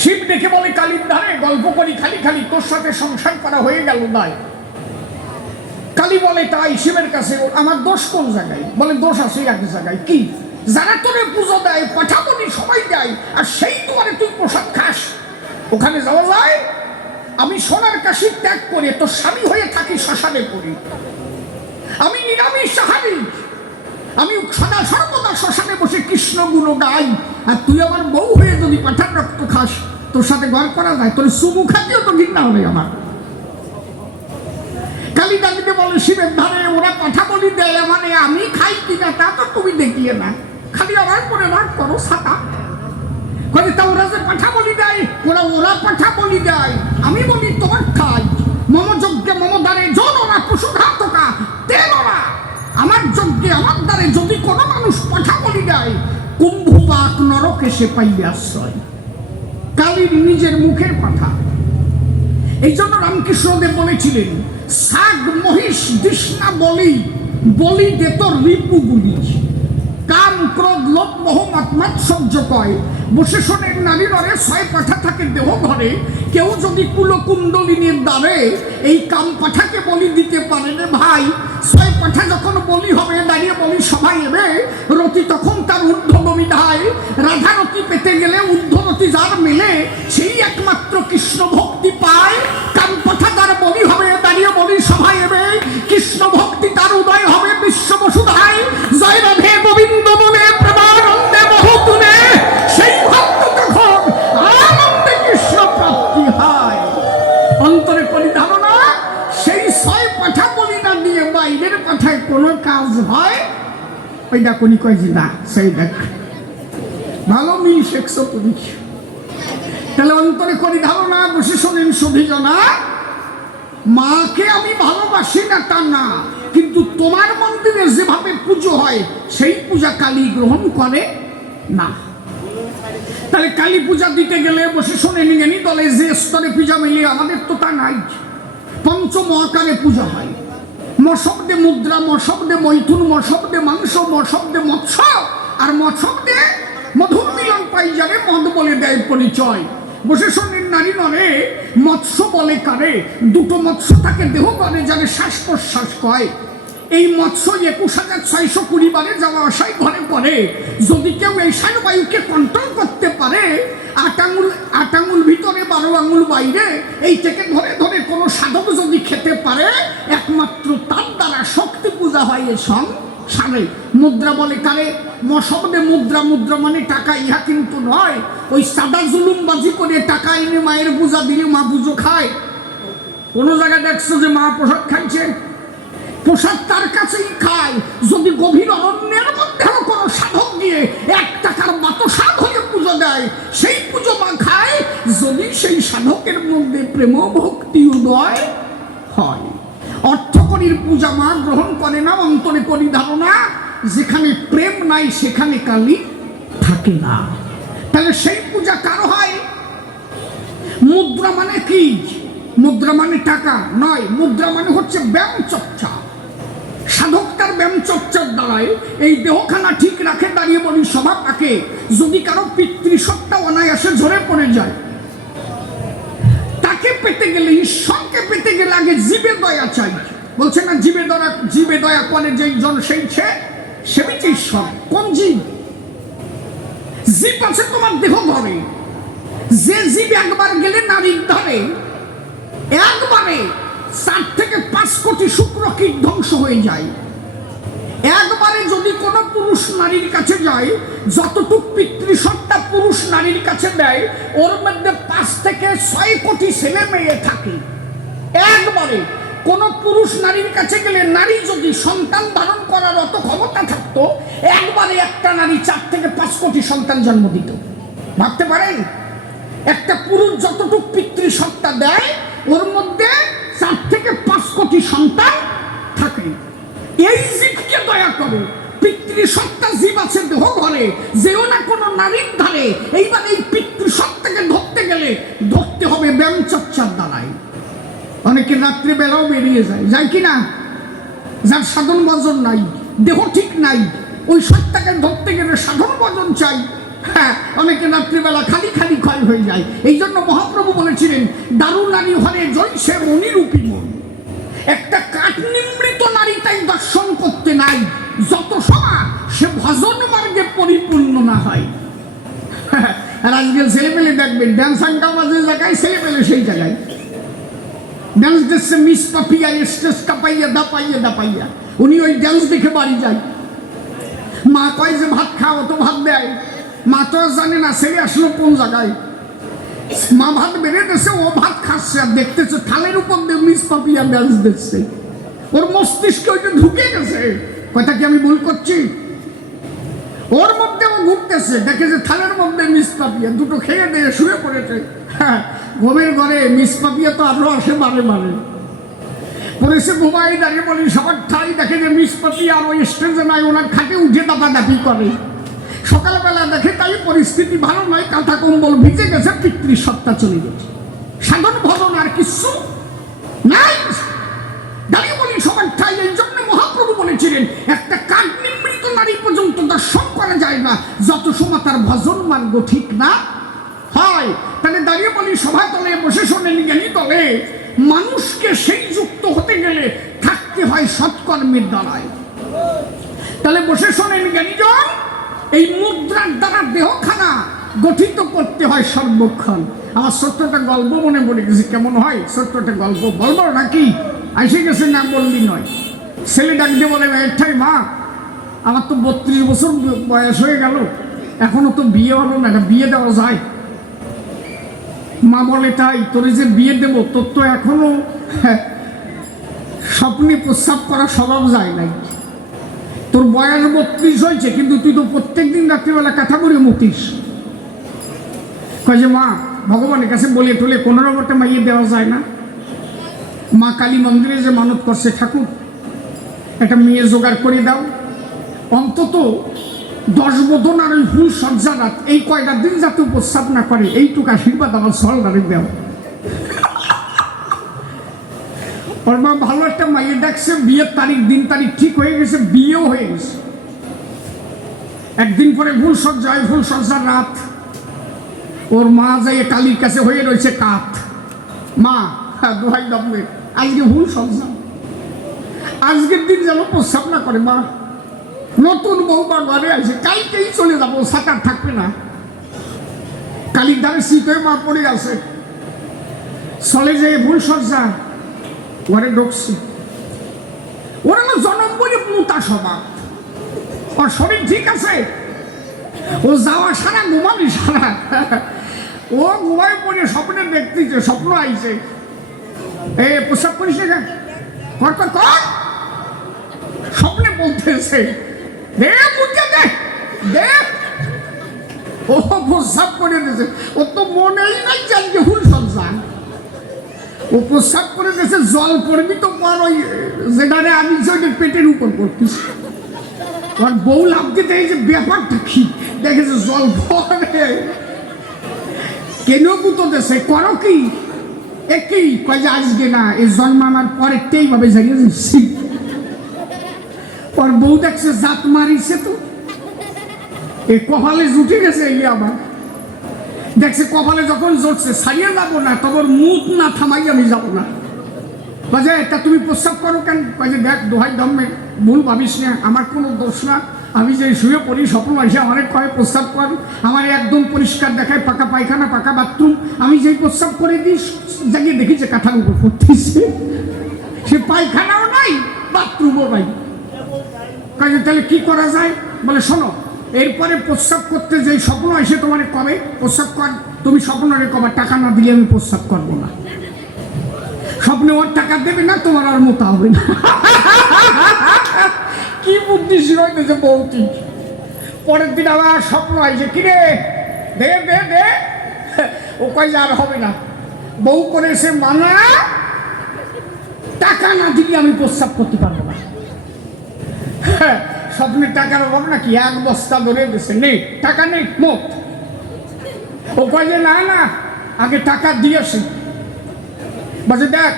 শিব ডেকে বলে কালীর ধারে গল্প করি খালি খালি, তোর সাথে সংসার করা হয়ে গেল দায়। কালী বলে তাই শিবের কাছে, আমার দোষ কোন জায়গায়? বলে দোষ আছে এক জায়গায়। কি? যারা তোরে পুজো দেয়, পাঠাবনি সবাই দেয়, আর সেই তোমারে তুই প্রসাদ খাস। ওখানে যাওয়া যায়? আমি সোনার কাশি ত্যাগ করে তোর স্বামী হয়ে থাকি শ্মশানে পড়ি, আমি নিরামিষ আহারি, আমি সদা সর্বদা শ্মশানে বসে কৃষ্ণ গুণ গাই, আর তুই আমার বউ হয়ে যদি পাঠার রক্ত খাস, তোর সাথে ঘর করা যায়? তোর সুমু খাতিও তো ঘৃণা হবে আমার। কালী দাদিতে বলে শিবের ধারে ওরা পাঠা বলি দেয়, মানে আমি খাই কিনা তা তো তুমি দেখিয়ে না, খালি আমার করে রাগ করো ছাতা। তা ওরা যে পাঠা বলি দেয়, ওরা পাঠা বলি দেয়, আমি বলি তোমার খাই। মম যজ্ঞে মম দ্বারে জনরা পশুঘাতকা তেলরা। আমার যজ্ঞে আমার দ্বারে যদি কোনো মানুষ পাঠা বলি দেয়, কুম্ভবাক নরকে সে পাইবে আশ্রয়। কালীর নিজের মুখের কথা। এই জন্য রামকৃষ্ণদেব বলেছিলেন, সাগ মহিষ তৃষ্ণা বলি, বলি দে তোর রিপুগুলি। কাম ক্রোধ লোভ মোহ মাৎসর্য কয়, বসে শোনেন নারী নরে ছয় পাঠা থাকে দেহ ঘরে। কেউ যদি কুলকুণ্ডলিনীর দ্বারে এই কাম পাঠাকে বলি দিতে পারে রে ভাই, ছয় পাঠা যখন বলি হবে দাঁড়িয়ে বলি সবাই এবে, রতি তখন তার ঊর্ধ্বগমী ধায়। রাধা রতি পেতে গেলে ঊর্ধ্বরতি যার মেলে, সেই একমাত্র কৃষ্ণ ভক্তি পায়। কাম পাঠা তার বলি হবে দাঁড়িয়ে বলি সবাই এবে, কৃষ্ণ ভক্তি তার উদয় হবে বিশ্ব বসুধায়। জয় রাধে গোবিন্দ বলে প্রেমানন্দে বহু তুলে, সেই ভক্ত তখন আনন্দে কৃষ্ণ প্রাপ্তি হয়। অন্তরে পরিধারণা, সেই ছয় পাঠা বলি না দিয়ে বাইরের পাঠায় কোনো কাজ হয়? ওইটা কোনি কয় যে না, সেই দেখ ভালো মিল শেখছো তুমি। তাহলে অন্তরে করি ধারণা, বসে শোনেন সুধীজনা, মাকে আমি ভালোবাসি না তা না, কিন্তু তোমার মন্দিরে যেভাবে পুজো হয় সেই পূজা কালী গ্রহণ করে না। তাহলে কালী পূজা দিতে গেলে বসে শোনেন জ্ঞানী দলে যে স্তরে পূজা মিলে, আমাদের তো তা নাই। পঞ্চম আকারে পূজা হয়, মশব্দে মুদ্রা, মশব্দে মৈথুন, মশব্দে মাংস, মশব্দে মৎস্য, আর মৎস্যব্দে মধুর মিলন পাই যারে মদ বলে দেয় পরিচয়। বসে শোনেন নারী নরে মৎস্য বলে কারে, দুটো মৎস্য থাকে দেহ করে যারে শ্বাস প্রশ্বাস কয়। এই মৎস্য ২১,৬২০ বারে যাওয়া আসাই ঘরে করে। যদি কেউ এই বায়ুকে কন্ট্রোল করতে পারে, ৮ আঙুল ভিতরে ১২ আঙুল বাইরে, এই থেকে ধরে ধরে কোনো সাধক যদি খেতে পারে, একমাত্র তার দ্বারা শক্তি পূজা হয় এ সংসারে। মুদ্রা বলে কারে, মশব্দে মুদ্রা, মুদ্রা মানে টাকা, ইহা কিন্তু নয় ওই সাদা জুলুমবাজি করে টাকা এনে মায়ের পূজা দিলে মা পুজো খায়। কোনো জায়গায় দেখছো যে মা প্রসাদ খাইছে? প্রসাদ তার কাছেই খায় যদি গভীর অরণ্যের মধ্যেও কোনো সাধক দিয়ে ১ টাকার বাতসাদ হয়ে পুজো দেয়, সেই পুজো মা খায় যদি সেই সাধকের মধ্যে প্রেম ভক্তি উদয় হয়। অর্থকরীর পূজা মা গ্রহণ করে না, অন্তরে করি ধারণা, যেখানে প্রেম নাই সেখানে কালী থাকে না। তাহলে সেই পূজা কার হয়? মুদ্রা মানে কি? মুদ্রা মানে টাকা নয়, মুদ্রা মানে হচ্ছে ব্যায়াম চর্চা। সাধক তার ব্যায়াম চর্চার দ্বারাই এই দেহখানা ঠিক রাখে, দাঁড়িয়ে বলি সভা পাকে। যদি কারো পিতৃসত্তা অনায়াসে ঝরে পড়ে যায়, তাকে পেতে গেলে, ঈশ্বরকে পেতে গেলে আগে জীবে দয়া চাই। বলছে না জীবে দয়া করে যেই জন সেই সেবিত ঈশ্বর। কোন জীব? জীব আছে তোমার দেহ ঘরে, যে জীব একবার গেলে নারীর ধারে, একবারে ৪ থেকে ৫ কোটি শুক্রকীট ধ্বংস হয়ে যায়। একবারে যদি কোনো পুরুষ নারীর কাছে যায়, যতটুক পিতৃসত্তা পুরুষ নারীর কাছে দেয়, ওর মধ্যে ৫ থেকে ৬ কোটি ছেলে মেয়ে থাকে। একবারে কোনো পুরুষ নারীর কাছে গেলে, নারী যদি সন্তান ধারণ করার অত ক্ষমতা থাকতো, একবারে একটা নারী ৪ থেকে ৫ কোটি সন্তান জন্ম দিত। ভাবতে পারেন? একটা পুরুষ যতটুক পিতৃসত্তা দেয়, ওর মধ্যে ৪ থেকে ৫ কোটি সন্তান থাকে। এই জীবকে দয়া করে, পিতৃসত্তা জীব আছে দেহ ঘরে, যেও না কোনো নারীর ধারে। এইবার এই পিতৃসত্তাকে ধরতে গেলে ধরতে হবে ব্যায়াম চর্চার দ্বারাই। অনেকে রাত্রে বেলাও বেরিয়ে যায় কিনা? যার সাধন বজন নাই, দেহ ঠিক নাই, ওই সত্তাকে ধরতে গেলে সাধন বজন চাই। হ্যাঁ, অনেকে রাত্রিবেলা খালি খালি ক্ষয় হয়ে যায়। এই জন্য মহাপ্রভু বলেছিলেন, দারু নারী হরে জৈসে মণিরূপী মন। একটা কাঠ নিমৃত নারী তাই দর্শন করতে নাই, যত সময় সে ভজন মার্গে পরিপূর্ণ না হয়। আর আজকাল ছেলেপেলে দেখবেন ড্যান্স আঙ্কা মাঝে জায়গায়, ছেলেপেলে সেই জায়গায় ড্যান্স দেখছে, মিস পাপিয়া স্টেজ কাপাইয়া দাপাইয়া দাপাইয়া। উনি ওই ড্যান্স দেখে বাড়ি যায়। মা কয় যে ভাত খাও, তো ভাত দেয়। মা তো জানে না ছেলে আসলো কোন জায়গায়। মা ভাত বেড়ে দিয়েছে, ও ভাত খাচ্ছে আর দেখতেছে থালের উপর দিয়ে মিস পাপিয়া ড্যান্স দেখছে। ওর মস্তিষ্কে ওইটা ঢুকে গেছে। কথা কি আমি ভুল করছি? ওর মধ্যে ও ঘুরতেছে, দেখে যে থালের মধ্যে মিস পাপিয়া, দুটো খেয়ে দিয়ে শুয়ে পড়েছে। হ্যাঁ, ঘুমের ঘরে মিস পাপিয়া তো আরো আসে বারে বারে। পরে ঘুমাই দাঁড়িয়ে বলি সবার ঠাই, দেখে যে মিস পাপিয়া আর ওই স্টেজে নাই, ওনার খাটে উঠে দাপাদাপি করে। সকালবেলা দেখে তাই পরিস্থিতি ভালো নয়, কাঁথা কম্বল ভিজে গেছে, পিতৃ সত্তা চলে গেছে, সাধন ভজন আর কিছু নাই। দাঁড়িয়ে বলি সবার ঠাই। এই জন্য মহাপ্রভু বলেছিলেন, একটা কাঠ নিমৃত নারী পর্যন্ত দর্শন করা যায় না যত সময় তার ভজন মার্গ ঠিক না হয়। তাহলে দাঁড়িয়ে বলি সভা তলে বসে শোনেন জ্ঞানী তলে, মানুষকে সেই যুক্ত হতে গেলে থাকতে হয় সৎকর্মের দ্বারায়। তাহলে বসে শোনেন জ্ঞানীজন, এই মুদ্রার দ্বারা দেহখানা গঠিত করতে হয় সর্বক্ষণ। আমার ছোট্টটা গল্প মনে পড়ে গেছে, কেমন হয় ছোট্টটা গল্প বলবো নাকি? এসে গেছে না বললি নয়। ছেলে ডাক দিয়ে বলে, একটাই মা, আমার তো 32 বছর বয়স হয়ে গেল, এখনো তো বিয়ে হলো না, বিয়ে দেওয়া যায়? মা বলে, তাই? তোর যে বিয়ে দেব, তোর তো এখনো স্বপ্নে প্রস্রাব করা স্বভাব যায় নাই। তোর বয়স 32 হয়েছে, কিন্তু তুই তো প্রত্যেকদিন রাত্রিবেলা কাঁথা করে মুতিস। কয় যে মা, ভগবানের কাছে বলে টলে কোনো রকমটা মাইয়ে দেওয়া যায় না? মা কালী মন্দিরে যে মানত করছে, ঠাকুর একটা মেয়ে জোগাড় করে দাও, অন্তত 10 বোধন আর ওই ফুল সজ্জা রাত, এই কয়টা দিন যাতে প্রস্তাব না করে, এইটুকু আশীর্বাদ আমার সরকারে দেও। ওর মা ভালো একটা মাইয়ে ডাকছে, বিয়ের তারিখ দিন তারিখ ঠিক হয়ে গেছে, বিয়েও হয়ে গেছে। একদিন পরে ফুল সজ্জা, ফুল সজ্জার রাত, ওর মা যাই কালীর কাছে হয়ে রয়েছে কাত। মা, দোহাই দমে, আজকে ফুল সজ্জা, আজকের দিন যেন প্রস্তাব না করে। মা, নতুন বউমা ঘরে আছে, কালকেই চলে যাবো, সাঁতার থাকবে না। কালীর ধারে শীত হয়ে মা পড়ে আছে, চলে যেয়ে ভুল সজ্জা ঘরে ঢুকছে। ওরা না জনম বলে মুতা স্বভাব, ওর শরীর ঠিক আছে, ও যাওয়া সারা ঘুমাবি সারা। ও ঘুমায় পড়ে স্বপ্নে দেখতেছে, স্বপ্ন আইছে, এ প্রস্তাব করিস না, কর কর কর। স্বপ্নে বলতেছে, দে মুখে দে দে। ও প্রস্তাব করে দিয়েছে, ও তো মনেই নাই যে আজকে হুল সজ্জা। ও প্রস্তাব করে দিয়েছে, জল পড়বি তো পর, ওই যেখানে আমি ওইটার পেটের উপর পড়তিস। আর বউ লাভ দিতে, এই যে ব্যাপারটা কি দেখেছে, জল পড়ে কেন পুতো দেশে করো কি একই কয় যে আজকে না, এই জন্মানোর পরেরটাই ভাবে জানিয়ে দিচ্ছি। ওর বউ দেখছে জাত মারিছে, তো এই কপালে জুটে গেছে। এই আমার দেখছে কপালে যখন জুটছে, ছাড়িয়ে যাবো না, তখন মুখ না থামাই আমি যাবো না। বাজে তা তুমি প্রস্রাব করো কেন? বাজে দেখ দোহাই ধর্মে ভুল ভাবিস না, আমার কোনো দোষ না। আমি যে শুয়ে পড়ি, স্বপ্ন আসে আমার কয় প্রস্রাব কর, আমার একদম পরিষ্কার দেখায়, পাকা পায়খানা, পাকা বাথরুম। আমি যেই প্রস্রাব করে দিই, জাগিয়ে দেখি যে কাঁথার উপর পড়তেছে, সে পায়খানাও নাই, বাথরুমও নাই। কাজে তাহলে কি করা যায়? বলে শোনো, এরপরে প্রস্রাব করতে যেই স্বপ্ন আসে তোমার কবে প্রস্রাব কর, তুমি স্বপ্নরে কবার টাকা না দিলে আমি প্রস্রাব করবো না। স্বপ্নে ওর টাকা দেবে না, তোমার আর মোটা হবে না। কি বুদ্ধিশীল হইতেছে বউটি। পরের দিন আবার স্বপ্ন আইছে, কিরে দে দে দে। ও কয় যে আর হবে না। বউ করেছে মানা, টাকা না দিলে আমি প্রস্রাব করতে পারবো না। স্বপ্নে টাকার অভাব নাকি? 1 বস্তা ধরে দিয়েছে, নেই টাকা নেই মোট। ও কয় যে না না, আগে টাকা দিয়েছি। বলছে দেখ,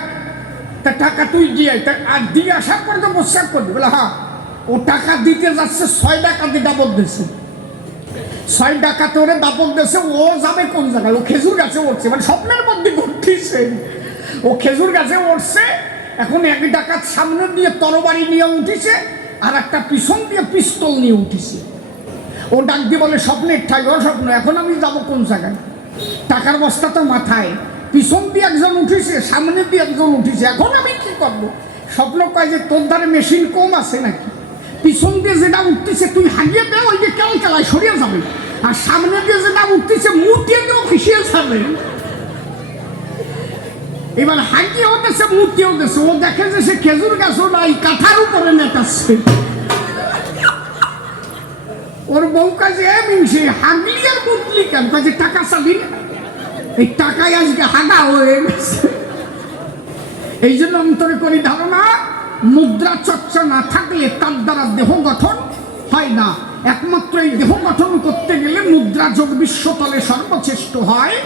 তা টাকা তুই দিয়ে, আর দিয়ে আসার পরে তো প্রস্রাব করবি। বলে হ্যাঁ। ও টাকা দিতে যাচ্ছে, 6 টাকা দিয়ে ডাবল দিচ্ছে। 6 ডাকাত ওরে দাপট দেশে, ও যাবে কোন জায়গায়? ও খেজুর গাছে উঠছে, মানে স্বপ্নের মধ্যে ঘটছে। ও খেজুর গাছে উঠছে, এখন এক ডাকাত সামনে দিয়ে তরবারি নিয়ে উঠিছে, আর একটা পিছন দিয়ে পিস্তল নিয়ে উঠিছে। ও ডাক দিয়ে বলে, স্বপ্নের ঠাই, ও স্বপ্ন, এখন আমি যাবো কোন জায়গায়? টাকার বস্তা তো মাথায়, পিছন দিয়ে একজন উঠিছে, সামনে দিয়ে একজন উঠিছে, এখন আমি কি করবো? স্বপ্ন কয় যে, তোর ধারে মেশিন কম আছে নাকি? পিছন দিয়ে যেটা উঠতেছে তুই হাগিয়ে দে, ওই যে কেল কেলায় সরিয়ে যাবে, আর সামনে দিয়ে যেটা উঠতেছে মুটিয়ে দিয়েও ফিসিয়ে যাবে। এবার হাগিয়েও দেশে, মুটিয়েও দেশে। ও দেখে যে সে খেজুর গাছও নাই, কাঁথার উপরে নেটাচ্ছে। ওর বউ কাজে মিনছে, হাগলি আর মুটলি কেন? কাজে টাকা চাবি না, এই টাকায় আজকে হাগা হয়ে গেছে। এই জন্য অন্তরে করি ধারণা, মুদ্রা চর্চা না থাকলে তার দ্বারা দেহ গঠন হয় না। একমাত্র এই দেহ গঠন করতে গেলে মুদ্রা যোগ বিশ্বতলে সর্বশ্রেষ্ঠ হয়।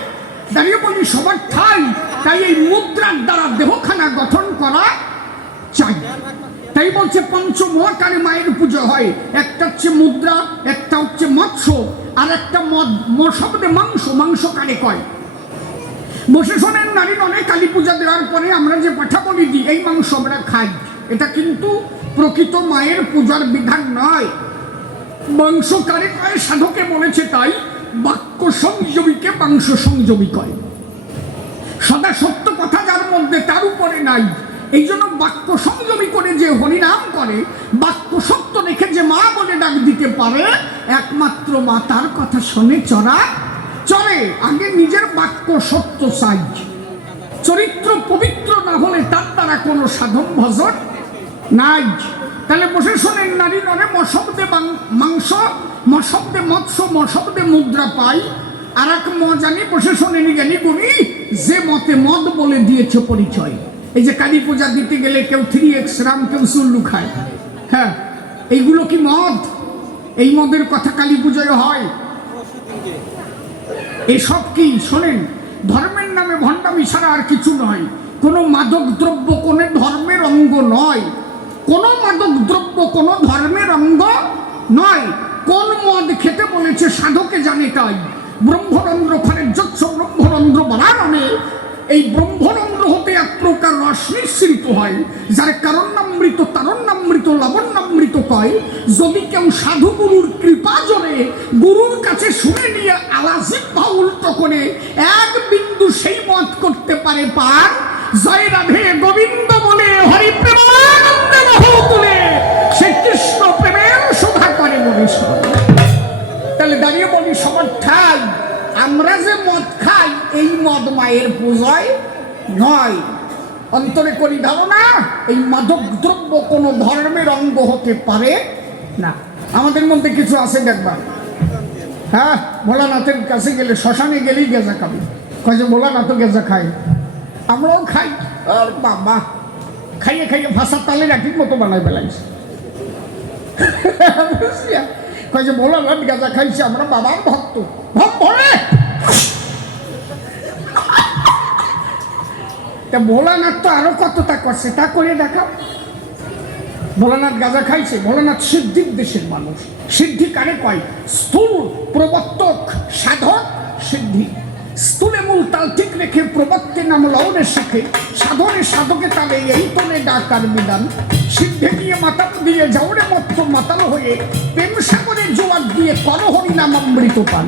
দাঁড়িয়ে বলি সবার ঠাই, তাই এই মুদ্রার দ্বারা দেহখানা গঠন করা চাই। তাই বলছে পঞ্চমহাকারে মায়ের পুজো হয়। একটা হচ্ছে মুদ্রা, একটা হচ্ছে মৎস্য, আর একটা শব্দে মাংস। মাংস কারে কয়? বসে শোনেন নারী ননে, কালী পূজা দেওয়ার পরে আমরা যে পাঠা বলি দিই, এই মাংস আমরা খাই। এটা কিন্তু প্রকৃত মায়ের পূজার বিধান নয়। মাংস কারে কয়? সাধকে বলেছে তাই। বাক্য সংযমীকে মাংস সংযমী কয়। সদা সত্য কথা যার মধ্যে, তার উপরে নাই। এই জন্য বাক্য সংযমী করে যে হরিনাম করে, বাক্য সত্য রেখে যে মা বলে ডাক দিতে পারে, একমাত্র মা তার কথা শোনে, চড়া চলে। আগে নিজের বাক্য সত্য চাই। চরিত্র পবিত্র না হলে তার দ্বারা কোনো সাধন ভজন নাই। তাহলে বসে শোনেন নারী নরে, মশব্দে মাংস, মশব্দে মৎস্য, মশব্দে মুদ্রা পাই। আর এক জানি, বসে শোনেনি জ্ঞানী গুণী, যে মতে মদ বলে দিয়েছে পরিচয়। এই যে কালী পূজা দিতে গেলে কেউ 3x রাম, কেউ চুল্লু খায়, হ্যাঁ, এইগুলো কি মদ? এই মদের কথা কালী পূজায় হয়? এসব কি শোনেন, ধর্মের নামে ভণ্ডামি ছাড়া আর কিছু নয়। কোনো মাদক দ্রব্য কোনো ধর্মের অঙ্গ নয়। কোনো মাদক দ্রব্য কোনো ধর্মের অঙ্গ নয়। কোন মদ খেতে বলেছে সাধকে জানে তাই। ব্রহ্মরন্ধ্র খরের যচ্ছ ব্রহ্মরন্ধ্র বারাণে, এই ব্রহ্মরন্ধ্র হতে এক প্রকার রস নিঃসৃত হয়, যার কারণামৃত, তারণামৃত, লাবণ্যামৃত কয়। যদি কেউ সাধু গুরুর কৃপা জোরে গুরুর কাছে শুনে নিয়ে আলাজিব্বা উল্টো করে এক বিন্দু সেই মত করতে পারে পার, জয় রাধে গোবিন্দ বলে হরি প্রেমানন্দে বাহু তুলে সে কৃষ্ণ প্রেমের শোভা করে বলে। তাহলে দাঁড়িয়ে বলি সবার ঠাই, আমরা যে মদ খাই, এই মদ মায়ের পূজায় নয়। অন্তরে করি ধারণা, এই মাদক দ্রব্য কোনো ধর্মের অঙ্গ হতে পারে না। আমাদের মধ্যে কিছু আছে দেখবা, হ্যাঁ, ভোলানাথের কাছে গেলে, শ্মশানে গেলেই গেজা খাবে, কয়ে যে ভোলানাথও গেজা খায়, আমরাও খাই। আর বাবা, খাইয়ে খাইয়ে ভাষা তালে রাখির মতো বানায় বেলাইছে। কয়ে যে ভোলানাথ গেজা খাইছে, আমরা বাবার ভক্ত। ভরে ভোলানাথ তো আরো কতটা করছে, তা করে দেখাও। ভোলানাথ গাঁজা খাইছে। ভোলানাথ সিদ্ধির দেশের মানুষ। সিদ্ধি কারে কয়? স্থূল প্রবর্তক, সাধক সিদ্ধি। স্থূলে মূল তাল ঠিক রেখে প্রবর্তে নাম লওনে শিখে, সাধনে সাধকে তালে এই তোলে ডাকার বিধান। সিদ্ধে গিয়ে মাতাল দিয়ে যাওরে মত্ত মাতাল হয়ে, প্রেম সাগরে জোয়ার দিয়ে করহরি নাম অমৃত পান।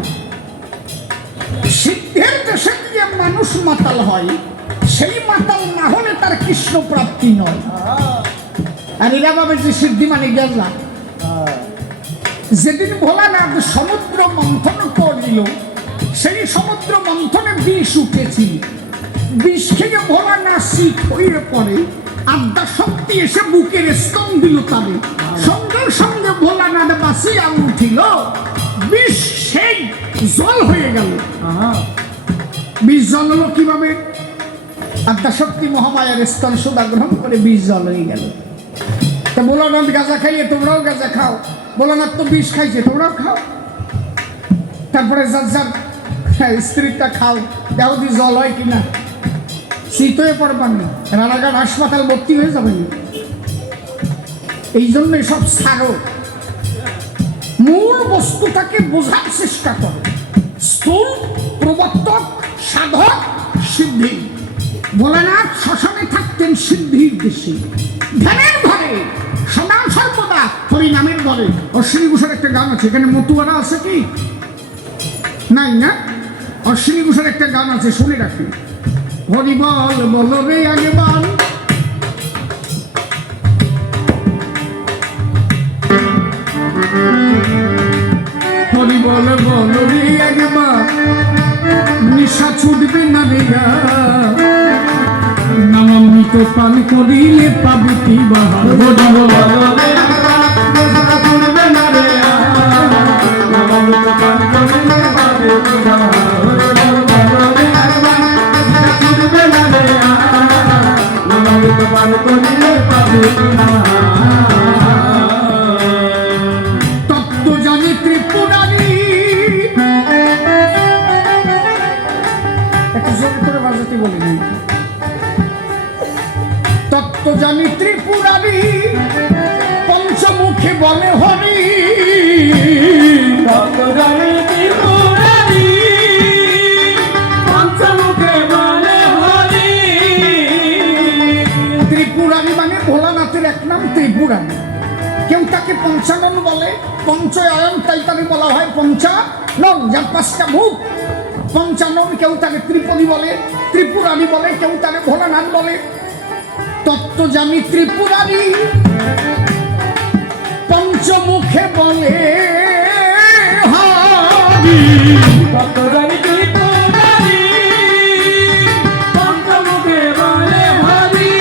সিদ্ধের দেশে গিয়ে মানুষ মাতাল হয়, সেই মাতাল না হলে তার কৃষ্ণ প্রাপ্তি নয়। আর এরা ভাবে যে সিদ্ধি মানে গেলা। যেদিন ভোলানাথ সমুদ্র মন্থন করিল, সেই সমুদ্র মন্থনে বিষ উঠেছিল। বিষ খেয়ে ভোলানাথ শীত হয়ে পড়ে, আদ্যা শক্তি এসে বুকের স্তন দিল তারে। সঙ্গে সঙ্গে ভোলানাথ বাঁচিয়া উঠিল, বিষ সেই জল হয়ে গেল। বিষ জল হলো কিভাবে? আদ্যাশক্তি মহামায়ার স্তন সুদা গ্রহণ করে বিষ জল হয়ে গেল। তা ভোলানাথ গাঁজা খাইয়ে তোমরাও গাঁজা খাও, ভোলানাথ তো বিষ খাইছে, তোমরাও খাও। তারপরে যার যার স্ত্রীটা খাও, দেহ দিয়ে জল হয় কিনা, শীত হয়ে পড়বেন না, রানাঘাট হাসপাতাল ভর্তি হয়ে যাবেন। এই জন্য সব ছাড়ো। মূল বস্তুটাকে বোঝার চেষ্টা করে। স্থূল প্রবর্তক, সাধক, সিদ্ধি। ভোলানাথ শ্মশানে থাকতেন সিদ্ধির দেশে, ধ্যানের ঘরে, সদা সর্বদা হরিনামের ঘরে। অশ্বিনী ঘোষের একটা গান আছে, এখানে মতুয়ারা আছে কি নাই? না, অশ্বিনী ঘোষের একটা গান আছে, শুনে রাখি। হরি বল বল রে আগে বল, হরি বল বল রে আগে বল, নিশা ছুটবে না রে গা, নামামৃত পান করিলে পাবি কি বাহার। হরি বল রে নিশা ছুটবে না রে গা, নামামৃত পান করিলে পাবি কি বাহার। তত্ত্ব জানি ত্রিপুরারি, একটু জোর করে বাজাতে বলিনি। তত্ত্ব জানি ত্রিপুরারি, পঞ্চমুখে বলে হরি। তত্ত্ব জানি ত্রিপুরারি, পঞ্চমুখে বলে হরি। ত্রিপুরারি মানে ভোলানাথের এক নাম ত্রিপুরারি। কেউ তাকে পঞ্চানন বলে, পঞ্চায়ন, তাই তাকে বলা হয় পঞ্চানন, যার 5টা মুখ। পঞ্চানন, কেউ তাকে ত্রিপদী বলে, ত্রিপুরারি বলে, কেউ তাকে ভোলানাথ বলে। তত্ত্ব জানি ত্রিপুরারি, পঞ্চমুখে বলে হরি। তত্ত্ব জানি ত্রিপুরারি, পঞ্চমুখে বলে হরি।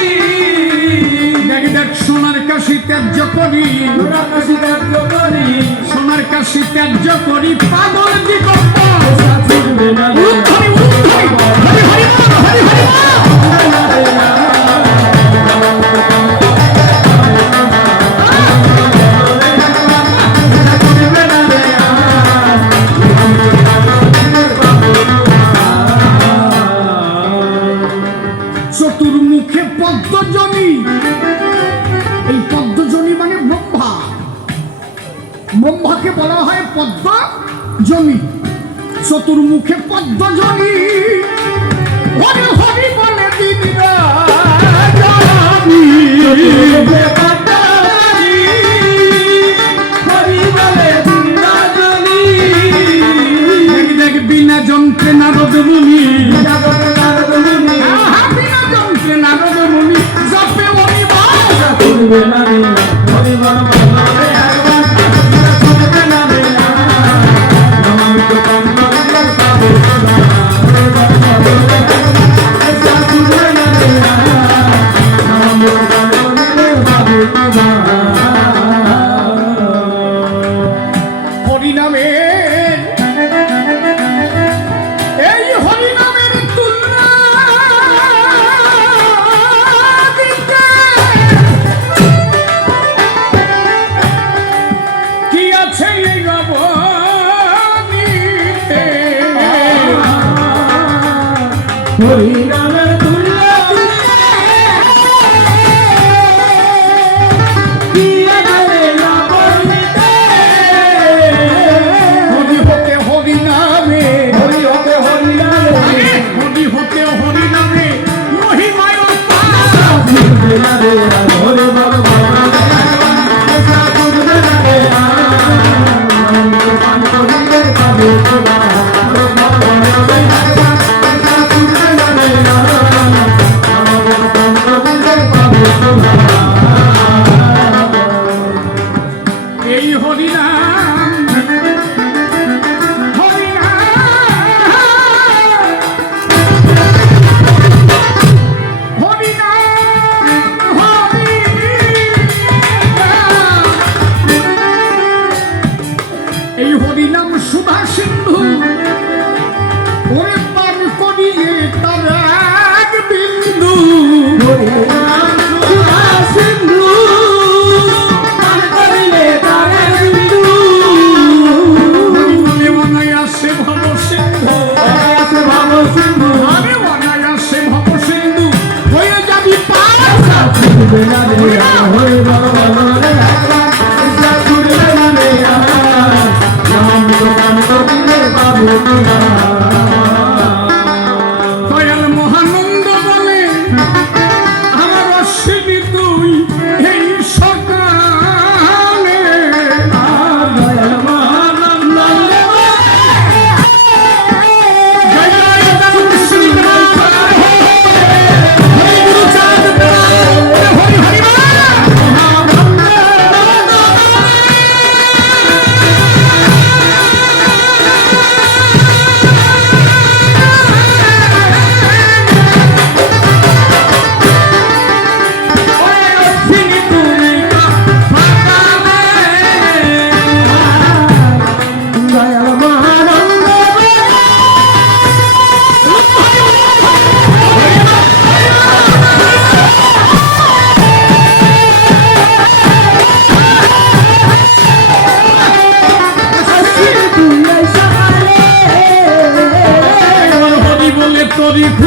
দেখ দেখ সোনার কাশি ত্যায্য করি, সোনার কাশি ত্যায্য করি, পাগল দিগম্ব চতুর্মুখে পদ্মজনী। এই পদ্মজনী মানে ব্রহ্মা, ব্রহ্মাকে বলা হয় পদ্মজনী। চতুর্মুখে পদ্মজনী, হরি হরি বলে দিন রাজনী। দেখ দেখ বিনা যন্ত্রে নারদ মুনি, বিনা যন্ত্রে নারদ মুনি জপে হরি বল। হরিনামের, এই হরিনামের তুলনা দিতে কি আছে এই নবনীতে। হরিনামের তুলনা কি আছে নবনীতে। হরি হতে হরিনামে, হরি হতে হরিনামে, হরি হতে হরিনামে মহিমায় এই হরিনাম, এই হরিনাম সুধা সিন্ধু, ওরে পার করিয়ে তার এক বিন্দু। সুধা সিন্ধু, পার করিলে তার এক বিন্দু। মনে মনে আসে ভব সিন্ধু, ভব সিন্ধু, আরে মনে আসে ভব সিন্ধু, হয়ে যাবি পার। হরি বল বল রে,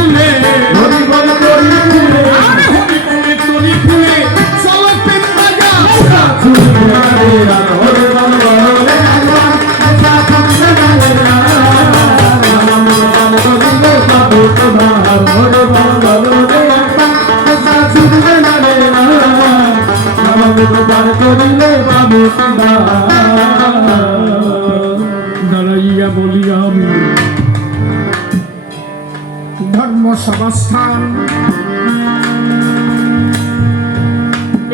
ফুলে হরি বল তরি ফুলে আরে হরি বলে তরি ফুলে চলো প্রেম রাজা ছুটবে রে আর হরি বল বলে আমার আশা থাকবে না রে নাম বল করিলে পাবো তোমার হরি বল বলে আমার আশা ছুটবে না রে নাম বল করিলে পাবো তোমার দাঁড়াইয়া বলি আমি ধর্ম সভাস্থান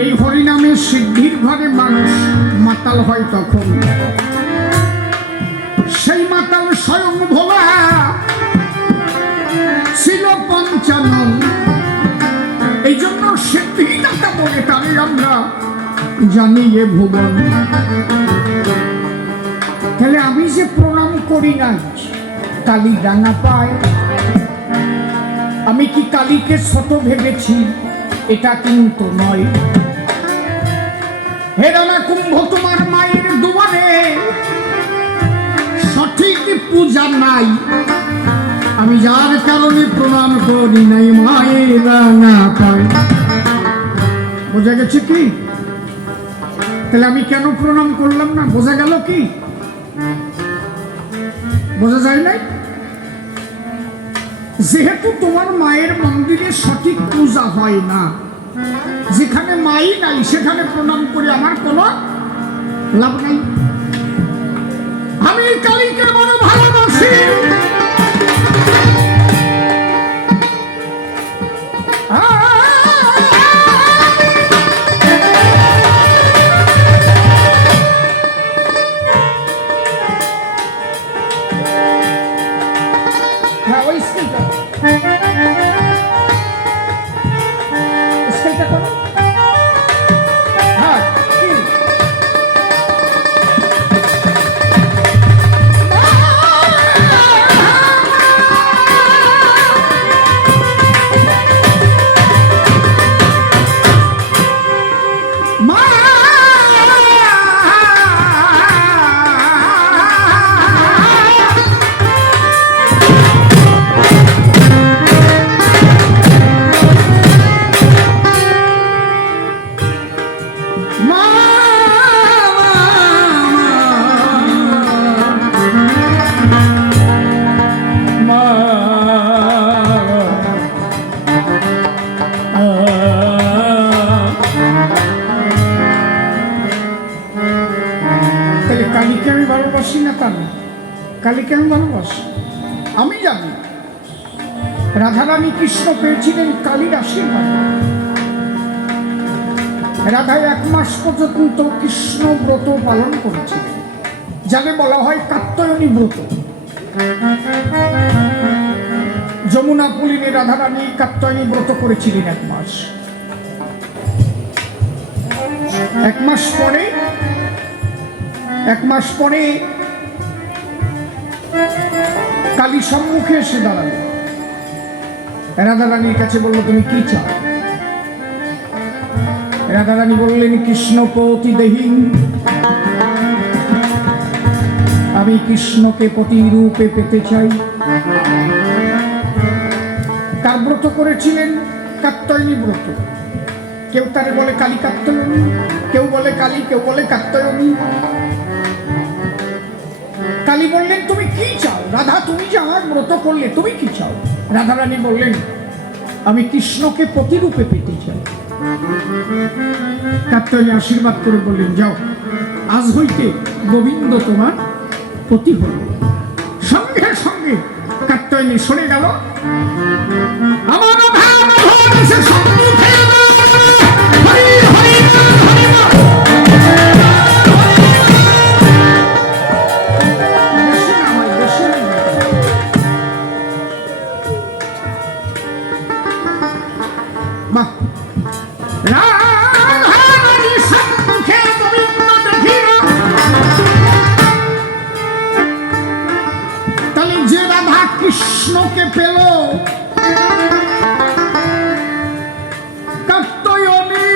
এই হরিনামের সিদ্ধির ঘরে মানুষ মাতাল হয় তখন সেই মাতাল স্বয়ং ভোলা ছিল পঞ্চানন এই জন্য সিদ্ধিদাতা বলে তারে আমরা জানি এ ভুবন। তাহলে আমি যে প্রণাম করি না কালী ডাঙা পায়, আমি কি কালীকে ছোট ভেবেছি? এটা কিন্তু নয়। হে রানা কুম্ভ তোমার মায়ের দুয়ারে সঠিক পূজা নাই, আমি যার কারণে প্রণাম করি নাই মায়ের রাঙা পায়। বোঝা গেছে কি? তাহলে আমি কেন প্রণাম করলাম না? বোঝা গেল কি? বোঝা যায় নাই? যেহেতু তোমার মায়ের মন্দিরে সঠিক পূজা হয় না, যেখানে মাই নাই সেখানে প্রণাম করে আমার কোনো লাভ নাই। আমি কালীকে বড় ভালোবাসি, কালীকে আমি ভালোবাসি না তা না, কালীকে আমি ভালোবাসি। আমি জানি রাধারানী কৃষ্ণ পেয়েছিলেন কালীর আশীর্বাদ। রাধা 1 মাস পর্যন্ত কৃষ্ণ ব্রত পালন করেছিলেন, যাকে বলা হয় কাত্যায়নী ব্রত। যমুনা পুলিনে রাধারানী কাত্যায়নী ব্রত করেছিলেন 1 মাস। 1 মাস পরে 1 মাস পরে কালী সম্মুখে এসে দাঁড়ালো। রাধারানীর কাছে বললো, তুমি কি চাও? রাধারানী বললেন, কৃষ্ণ পতি দেহি, আমি কৃষ্ণকে পতি রূপে পেতে চাই। কার ব্রত করেছিলেন? কাত্যায়নী ব্রত। কেউ তারে বলে কালী কাত্যায়নী, কেউ বলে কালী, কেউ বলে কাত্যায়নী। কালী বললেন, তুমি কি চাও? রাধা, তুমি যে আমার ব্রত করলে, তুমি কি চাও? রাধারানী বললেন, আমি কৃষ্ণকে প্রতিরূপে পেতে চাই। কাত্যায়নী আশীর্বাদ করে বললেন, যাও, আজ হইতে গোবিন্দ তোমার পতি হল। সঙ্গে সঙ্গে কাত্যায়নী সরে গেল। আমার কৃষ্ণকে পেল, কাত্যায়নী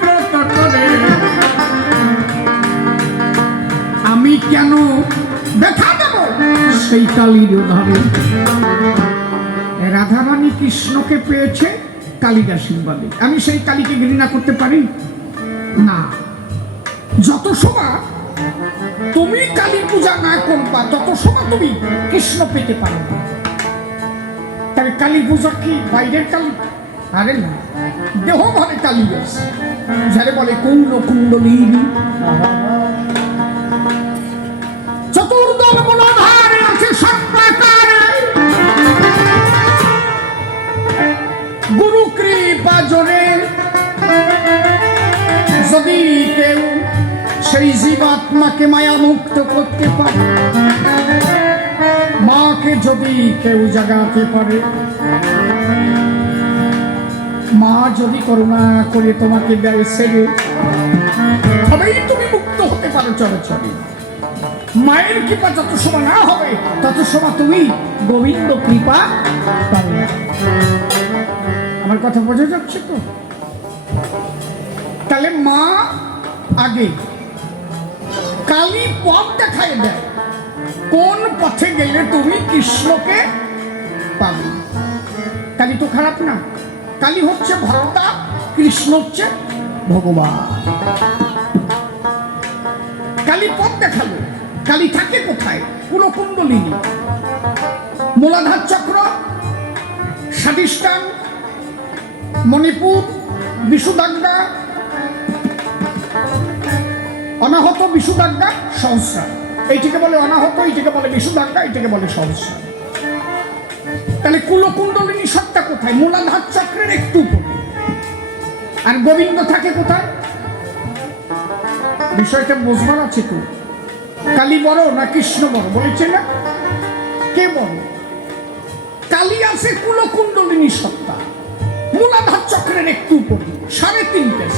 ব্রত করে, আমি কেন ব্যথা দেব সেই কালীর ধারে? কৃষ্ণকে পেয়েছে কালিদাসীর বলে। আমি সেই কালীকে ঘৃণা করতে পারি না। যত সময় তুমি কালী পূজা না করবা তত সময় তুমি কৃষ্ণ পেতে পারো না। তাহলে কালী পূজা কি বাইরের কালী? আরে না, দেহ ভরে কালী আছে, যারে বলে কৌল কুণ্ডলিনী। চতুর্দল মূলধারে আছে সর্বাকারে, গুরু কৃপা জোরে যদি কেউ সেই জীবাত্মাকে মায়া মুক্ত করতে পারে, মাকে যদি কেউ জাগাতে পারে, মা যদি করুণা করে তোমাকে দেয় ছেড়ে, তবেই তুমি মুক্ত হতে পারো চরাচরে। মায়ের কৃপা যত সময় না হবে তত সময় তুমি গোবিন্দ কৃপা পাবে না। আমার কথা বোঝা যাচ্ছে তো? তাহলে মা আগে, কালী পথ দেখায় দেয় কোন পথে গেলে তুমি কৃষ্ণকে পাবে। কালী তো খারাপ না, কালী হচ্ছে ভরতা, কৃষ্ণ হচ্ছে ভগবান। কালী পথ দেখালো। কালী থাকে কোথায়? কুলকুণ্ডলিনী, মূলাধার চক্র, স্বাধিষ্ঠান, মণিপুর, বিশুদাগ্রা, অনাহত, বিশুদাগ্রা, সহস্রার। এইটিকে বলে অনাহত, এইটিকে বলে বিশুদাগ্রা, এইটিকে বলে সহস্রার। তাহলে কুলকুণ্ডলিনী সত্তা কোথায়? মূলাধার চক্রের একটু উপরে। আর গোবিন্দ থাকে কোথায়? বিষয়টা বুঝবার আছে তো। কালী বড় না কৃষ্ণ বড় বলেছে না? কে বড়? কালী আছে কুলকুণ্ডলিনী সত্তা, মূলাধার চক্রের একটু উপরে, 3.5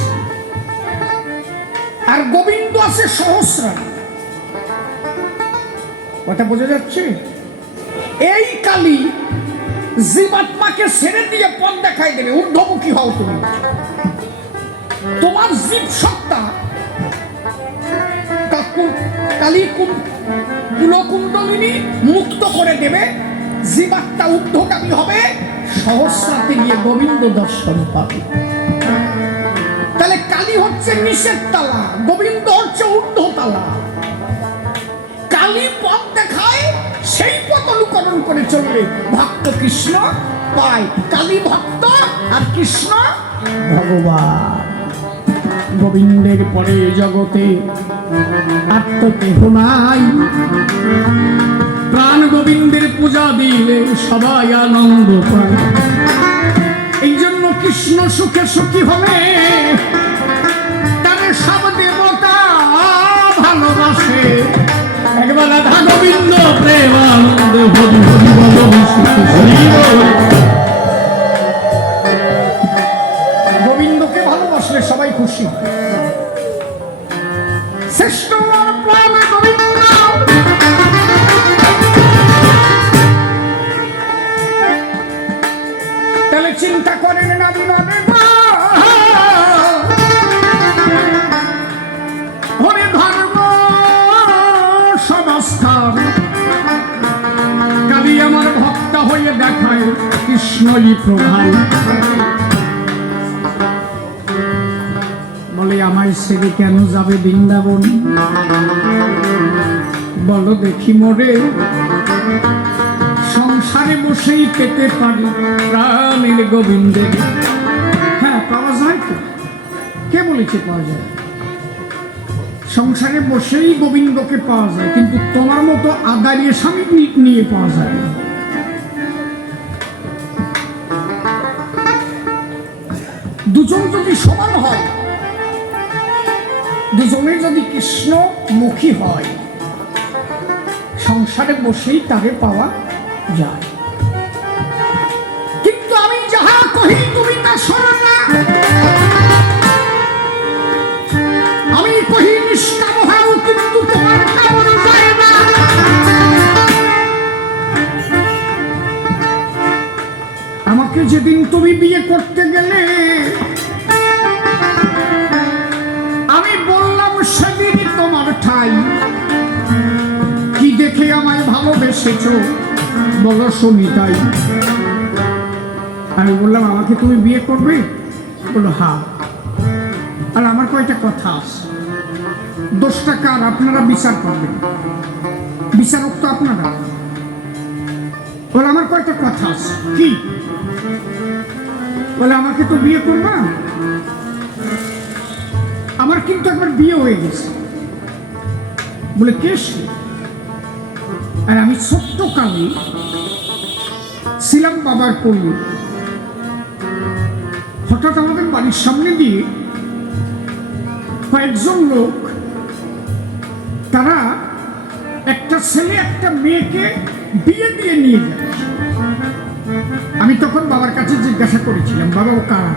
আর গোবিন্দ আছে সহস্রার। কথা বোঝা যাচ্ছে? এই কালী জীবাত্মাকে ছেড়ে দিয়ে পথ দেখাই দেবে, ঊর্ধ্বমুখী হও তুমি। তোমার জীব সত্তা কালী কুলকুণ্ডলিনী মুক্ত করে দেবে, জীবাত্মা ঊর্ধ্বগামী হবে, সহস্রাতে গিয়ে গোবিন্দ দর্শন পাবে। তাহলে কালী হচ্ছে নিষেধ তালা, গোবিন্দ হচ্ছে ঊর্ধ্ব তালা। কালী পথ দেখায়, সেই পথ অনুকরণ করে চললে ভক্ত কৃষ্ণ পায়। কালী ভক্ত আর কৃষ্ণ ভগবান। গোবিন্দের পরে জগতে আত্মকেহ নাই, প্রাণ গোবিন্দের পূজা দিলে সবাই আনন্দ পায়। এই জন্য কৃষ্ণ সুখে সুখী হলে তার সব দেবতা ভালোবাসে। একবার রাধা গোবিন্দ প্রেমানন্দ হরি হরি বল, গোবিন্দকে ভালোবাসলে সবাই খুশি। শ্রেষ্ঠ প্রাণ গোবিন্দ। তাহলে চিন্তা করেন না বিমানে হরে ধর্ম সমাস্থান। কালী আমার ভক্ত হয়ে দেখায় কৃষ্ণই প্রধান। বলে আমায় ছেড়ে কেন যাবে বৃন্দাবন? বলো দেখি মোরে, সংসারে বসেই পেতে পারি প্রাণের গোবিন্দের। হ্যাঁ, পাওয়া যায় তো। কে বলেছে পাওয়া যায়? সংসারে বসেই গোবিন্দকে পাওয়া যায়, কিন্তু তোমার মতো আদারিয়ে স্বামী নিয়ে পাওয়া যায় না। দুজন যদি সমান হয়, দুজনে যদি কৃষ্ণমুখী হয়, সংসারে বসেই তাকে পাওয়া যায়। কিন্তু আমি যাহা কহি তুমি তা শোনো না। আমি কহি নিষ্কাম হও, কিন্তু তোমার কামন যায় না। আমাকে যেদিন তুমি বিয়ে করতে গেলে, আমি বললাম সেদিনই তোমার ঠাই। কি দেখে আমায় ভালোবেসেছ বলো শুনি তাই। আমি বললাম আমাকে তুমি বিয়ে করবে? বললো হ্যাঁ। আর আমার কয়টা কথা আছে, দোষটা কার আপনারা বিচার করবেন, বিচারক তো আপনারা। বলে আমার কয়টা কথা আছে। কি? বলে আমাকে তো বিয়ে করবা। আমার কিন্তু একবার বিয়ে হয়ে গেছে। বলে কেস? আর আমি ছোট্ট কালে ছিলাম বাবার কোলে। হঠাৎ আমাদের বাড়ির সামনে দিয়ে কয়েকজন লোক, তারা একটা ছেলে একটা মেয়েকে বিয়ে দিয়ে নিয়ে যায়। আমি তখন বাবার কাছে জিজ্ঞাসা করেছিলাম, বাবা ও কারা?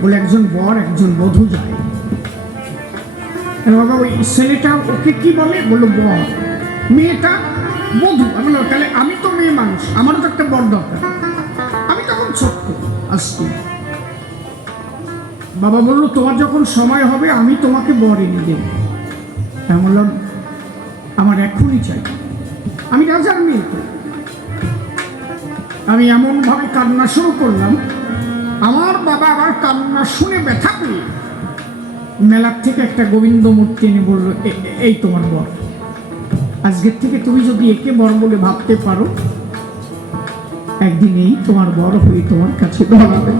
বলে একজন বর একজন বধূ যায়। বাবা ওই ছেলেটা ওকে কি বলে? বললো বর, মেয়েটা বধূ। আমি বললাম তাহলে আমি তো মেয়ে মানুষ, আমারও তো একটা বর দরকার। আমি তখন ছোট্ট আসছি। বাবা বললো তোমার যখন সময় হবে আমি তোমাকে বর এনে দেব। আমি বললাম আমার এখনই চাই, আমি রাজার মেয়ে। আমি এমন ভাবে কান্না শুরু করলাম, আমার বাবা আবার কান্না শুনে ব্যথা পেয়ে মেলার থেকে একটা গোবিন্দ মূর্তি এনে বললো এই তোমার বর। আজকের থেকে তুমি যদি একে বর বলে ভাবতে পারো, একদিন এই তোমার বর হয়ে তোমার কাছে দাঁড়াবে।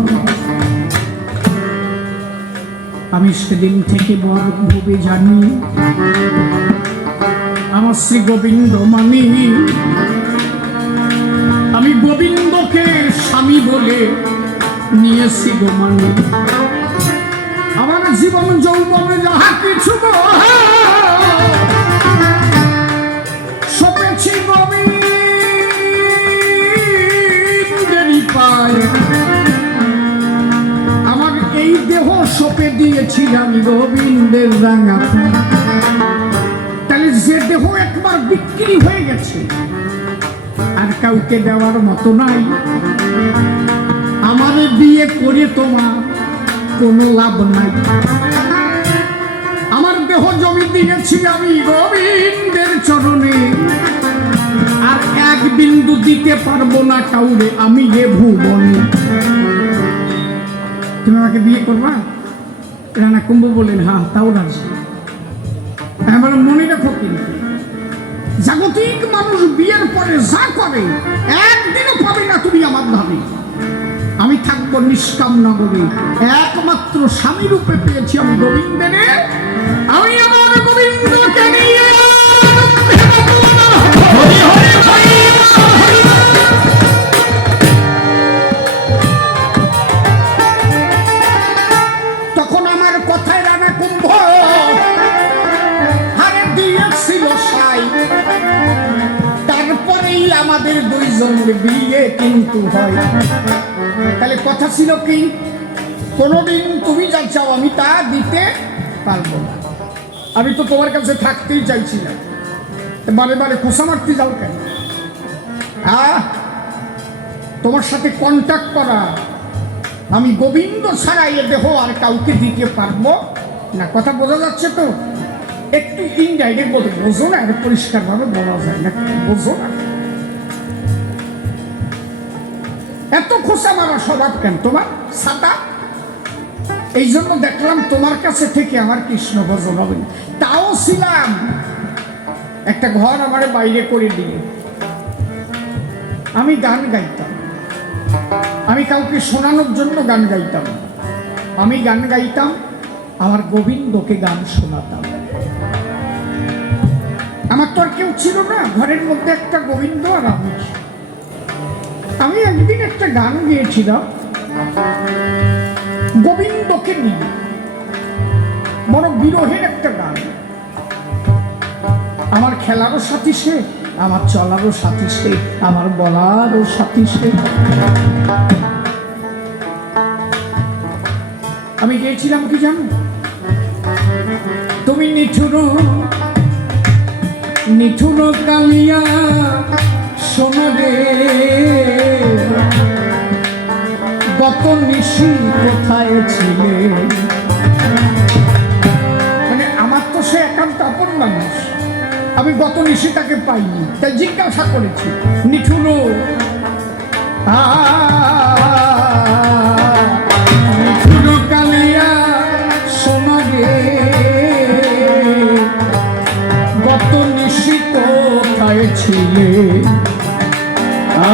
আমি সেদিন থেকে বর ভেবে জানি আমার শ্রী গোবিন্দ মানি। আমি গোবিন্দকে স্বামী বলে নিয়েছি গো মানি। আমার জীবন যৌবন যাহা কিছু সপেছি গোবিন্দেরই পায়। আমার এই দেহ সপে দিয়েছি আমি গোবিন্দের রাঙা। তাহলে যে দেহ একবার বিক্রি হয়ে গেছে আর কাউকে দেওয়ার মতো নাই, আমার বিয়ে করে তোমার কোনো লাভ নাই। আমার দেহ জমি দিয়েছি আমি গোবিন্দের চরণে, আর এক বিন্দু দিতে পারবো না কাউরে আমি এ ভুবনে। তুমি আমাকে বিয়ে করবা? রানা কুম্ভ বলেন হ্যাঁ, তাও রাজি। আমার মনে রাখো কিন্তু জাগতিক মানুষ বিয়ের পরে যা করে একদিনও পাবে না তুমি আমার ভাবে। আমি থাকবো নিষ্কাম নগরে, একমাত্র স্বামী রূপে পেয়েছি আমি গোবিন্দের। আমি আমার গোবিন্দকে নিয়ে তখন আমার কথায় রানা কুম্ভ হারে দিয়েছিল সাই। তারপরেই আমাদের দুইজনের বিয়ে কিন্তু হয়। তাহলে কথা ছিল কি, কোনোদিন তুমি যা চাও আমি তা দিতে পারবো না। আমি তো তোমার কাছে থাকতেই চাইছি না, বারে বারে খোসা মারতে যাও কেন? তোমার সাথে কন্ট্যাক্ট করা, আমি গোবিন্দ ছাড়া এ দেহ আর কাউকে দিতে পারবো না। কথা বোঝা যাচ্ছে তো? একটু ইনডাইরেক্ট বলতে বোঝো না, এটা পরিষ্কার ভাবে বলা যায় না, বোঝো না? এত খোসা মারা স্বভাব কেন তোমার? সাদা। এই জন্য দেখলাম তোমার কাছে থেকে আমার কৃষ্ণ ভজন হবে না। তাও ছিলাম একটা ঘর আমার বাইরে করে দিয়ে আমি গান গাইতাম। আমি কাউকে শোনানোর জন্য গান গাইতাম, আমি গান গাইতাম, আমার গোবিন্দকে গান শোনাতাম। আমার তো আর কেউ ছিল না, ঘরের মধ্যে একটা গোবিন্দ আর আমি। আমি একদিন একটা গান গেয়েছিলাম গোবিন্দকে নিয়ে, বড় বিরহের একটা গান। আমার খেলারও সাথী সে, আমার চলারও সাথী সে, আমার বলারও সাথী সে। আমি গেয়েছিলাম কি জানো? তুমি নিঠুর নিঠুর কালিয়া শোনা রে, গত নিশি কোথায় ছিলে। মানে আমার তো সে একান্ত আপন মানুষ, আমি গত নিশি তাকে পাইনি, তাই জিজ্ঞাসা করেছি নিঠুর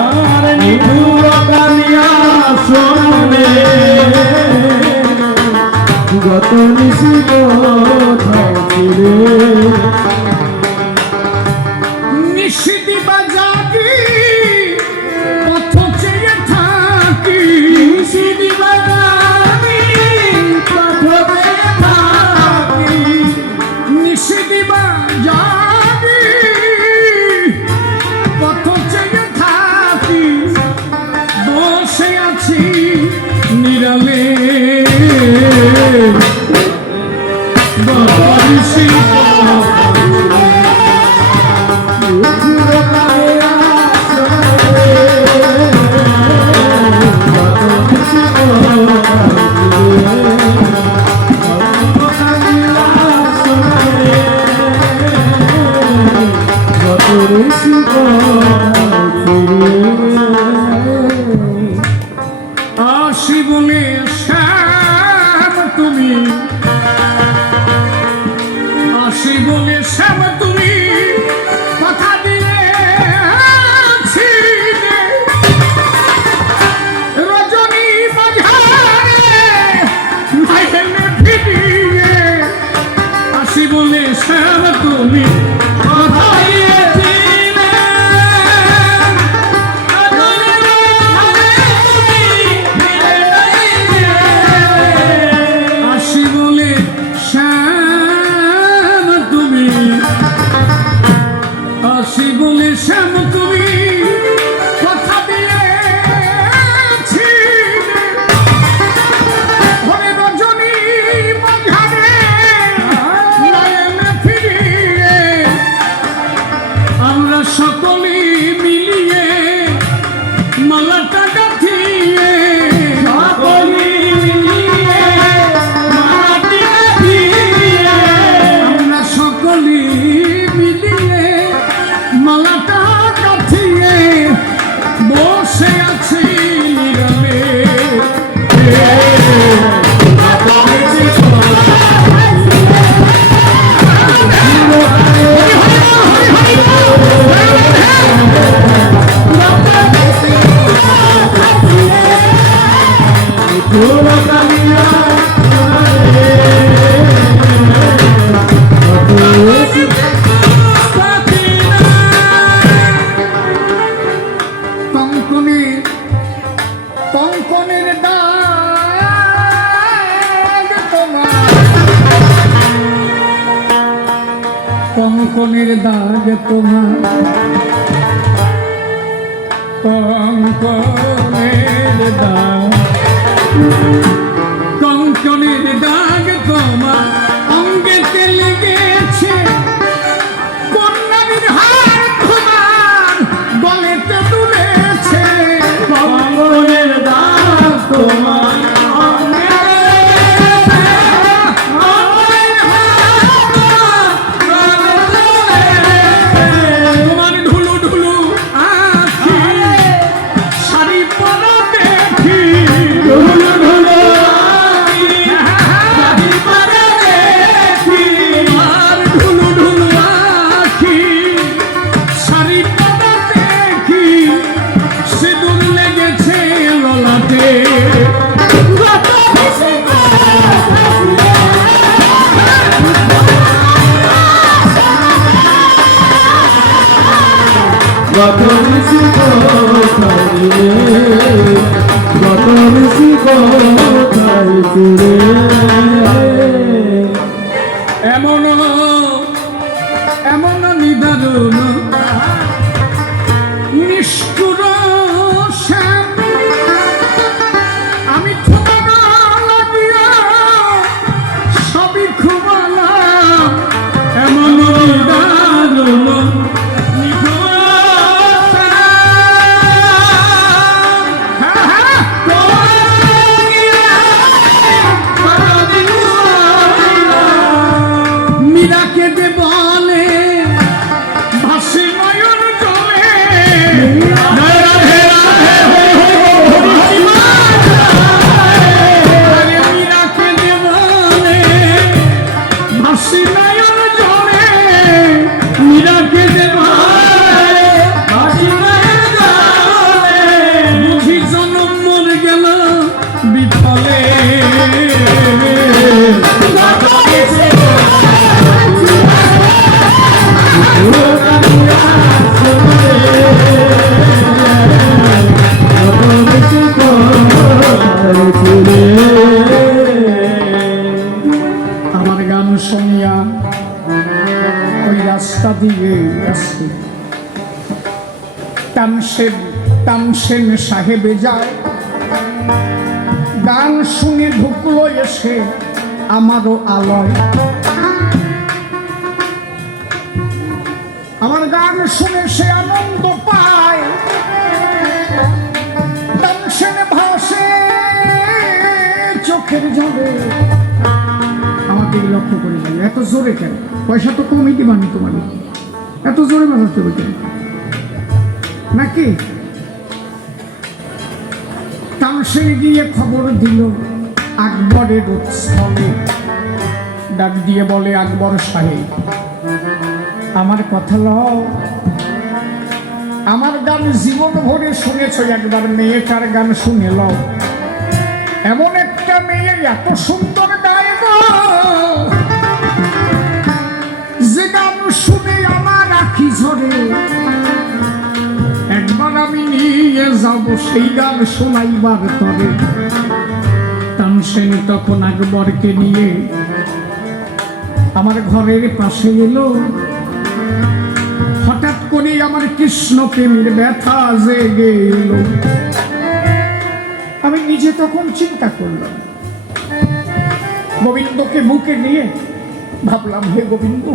আর নিধুর কালিয়া শোনে গত নিশি নিশিদি বাজাকি পথ চেয়ে থাকি নিশিদি বাজাকি পথ চেয়ে থাকি নিশিদি বাজাকি পথ চেয়ে থাকি বসে আছি নিরালে বাবারিশি আসি বলে শ্যাম তুমি আসি বলে শ্যাম তুমি কথা দিয়েছিলে রজনী বাজারে লাইনে ফিরিয়ে আসি বলে শ্যাম তুমি কথা দিয়েছিলে আসি বলে শ্যাম তুমি আসি বলে শ্যাম তুমি কথা দিয়েছিলে ঘরে রজনী মাঝারে লাইনে ফিরিয়ে আমরা সকলে মিলিয়ে মালাটা গাঁথিয়ে সকলে মিলিয়ে মাটি গাঁথিয়ে আমরা সকলে মিলিয়ে মালাটা গাঁথিয়ে বসে আছি নিরালে কঙ্কনের দাগ তোমার কঙ্কনের দাগ তোমার কঙ্কনের দাগ কঙ্কনের দাগ তোমার অঙ্গেতে লেগেছে কন্যার হার তোমার গলেতে তুলেছে কঙ্কনের দাগ তোমার তোমার ঢুলু ঢুলু আখি শাড়ি পরা দেখি ঢুলু ঢুলু তোমার ঢুলু ঢুলু আখি শাড়ি পরা দেখি সিঁদুর লেগেছে ললাটে গত নিশি কোথায় ছিলে এমন এমন নিদারুণ নিষ্ঠুর শ্যাম আমি তোমার লাগিয়া সবই খুবালাম এমন নিদারুণ নিষ্ঠুর মীরাকে দে বলে ভাসি নয়ন জলে মীরাকে দে বলে ভাসি নয়ন জলে মীরাকে দে বলে ভাসি নয়ন জলে তানসেন সাহেবে যায়, গান শুনে ঢুকলো এসে আমারও আলয়। আমার গান শুনে সে আনন্দ পায়, তানসেন ভাসে চোখের জলে। আমাকে লক্ষ্য করে গেল, এত জোরে কেন? পয়সা তো কমই দিবানি তোমার, এত জোরে বাজাতে হবে কেন নাকি? তানসেন গিয়ে খবর দিল আকবরের স্থলে, ডাক দিয়ে বলে, আকবর সাহেব আমার কথা লও, আমার গান জীবন ভরে শুনেছ, একবার মেয়েটার গান শুনে লও। এমন একটা মেয়ে এত সুন্দর গায় গো, যে গান শুনে আমার আখি ঝরে। একবার আমি নিয়ে যাব সেই গান শোনাইবার তবে। তানসেন তখন আকবরকে নিয়ে আমার ঘরের পাশে এলো। হঠাৎ করে আমার কৃষ্ণ প্রেমের ব্যথা জেগে এলো। আমি নিজে তখন চিন্তা করলাম, গোবিন্দকে বুকে নিয়ে ভাবলাম, হে গোবিন্দ,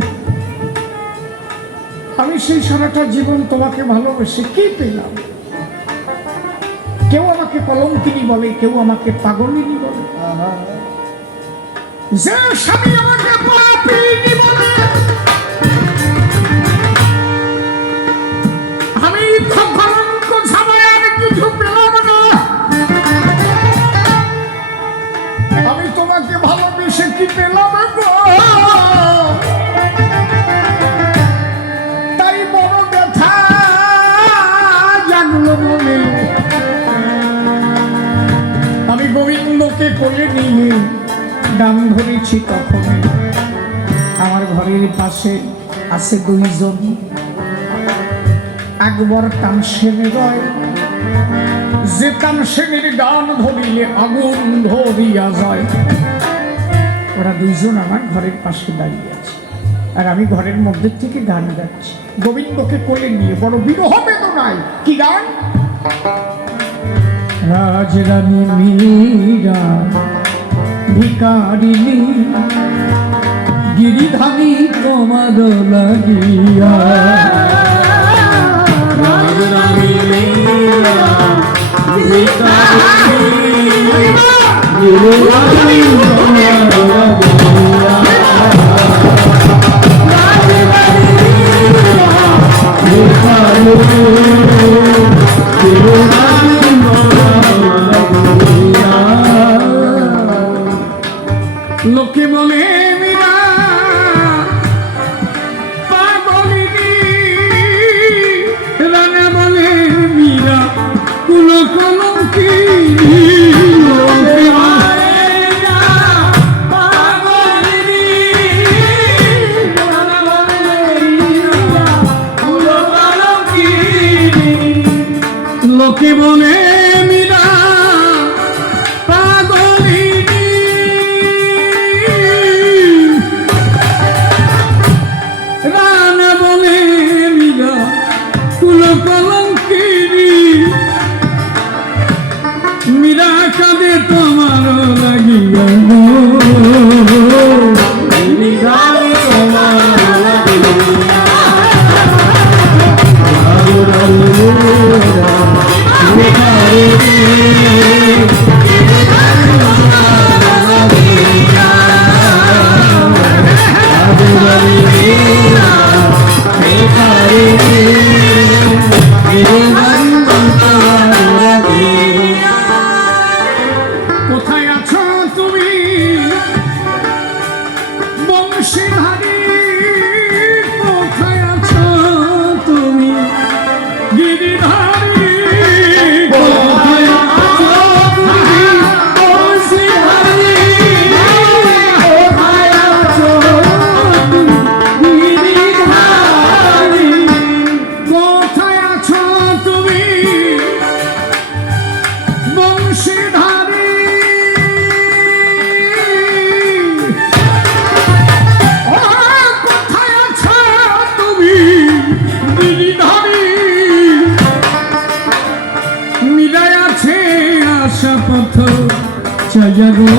আমি সেই সারাটা জীবন তোমাকে ভালোবেসে কি পেলাম? কেউ আমাকে কলঙ্কিনী বলে, কেউ আমাকে পাগলিনী বলে, যে স্বামী আমাকে পাপিনী বলে, আমি কলঙ্ক ছাড়া আর কিছু পেলাম না। আমি তোমাকে ভালোবেসে কি পেলাম গো? তাই বড় ব্যথা জানলো মনে। আমি গোবিন্দকে কোলে নিয়ে গান ধরেছি তখনই। আমার ঘরের পাশে আছে দুইজন, আকবর তানসেন রয়, যে তানসেনের গান ধরিলে আগুন ধরিয়া যায়। ওরা দুইজন আমার ঘরের পাশে দাঁড়িয়ে আছে, আর আমি ঘরের মধ্যে থেকে গান গাচ্ছি গোবিন্দকে কোলে নিয়ে, বড় বিরহ বেদনায়। কি গান? রাজরানী মীরা ভিকারিনী গিরিধানী তোমার লাগিয়া, রাজরানী মীরা ভিকারিনী গিরিধানী তোমার লাগিয়া, রাজরানী মীরা ভিকারিনী গিরিধানী লোকে বলে মীরা পাগলিনী, রানা বলে মীরা কুল কলঙ্কিনী। লোকে বলে মীরা পাগলিনী, রানা বলে মীরা কুল কলঙ্কিনী। লোকে বলে মীরা মীরা কাঁদে তোমার লাগিয়া, মীরা তোমার লাগিয়া, রাজরানী মীরা কোথায় আছো তুমি বংশীধারী? কোথায় আছো তুমি গিরিধারী? কোথায় আছো তুমি আছে আশা পথ চয়রো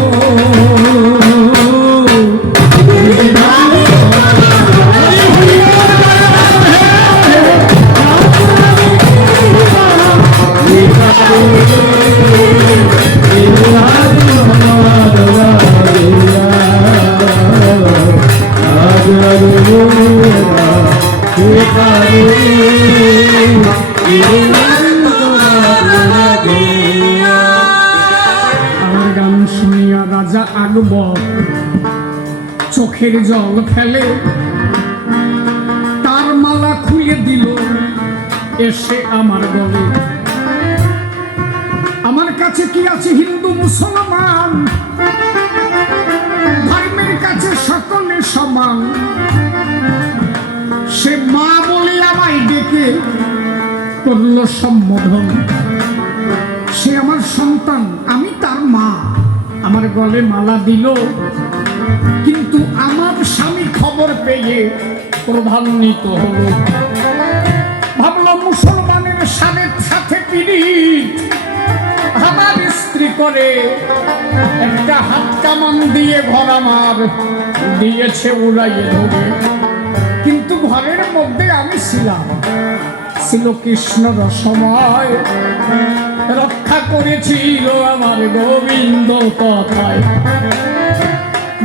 আমার গান শুনিয়া রাজা আকবর চোখের জল ফেলে, তার মালা খুলে দিল এসে আমার গলে। আমার কাছে কি আছে হিন্দু মুসলমান, ধর্মের কাছে সকলে সমান। সে মা বলে আমায় ডেকে করল সম্বোধন। সে আমার সন্তান, আমি তার মা। আমার গলে মালা দিল, কিন্তু আমার স্বামী খবর পেয়ে প্রধান্বিত হলো। ভাবলো মুসলমানের স্বামীর সাথে পীড়িত, আমার স্ত্রী করে একটা হাত কামান দিয়ে ঘর আমার দিয়েছে উড়াইয়ে ধরে। কিন্তু ঘরের মধ্যে আমি ছিলাম, ছিল কৃষ্ণ রসময়, রক্ষা করেছিল আমার গোবিন্দ কথায়।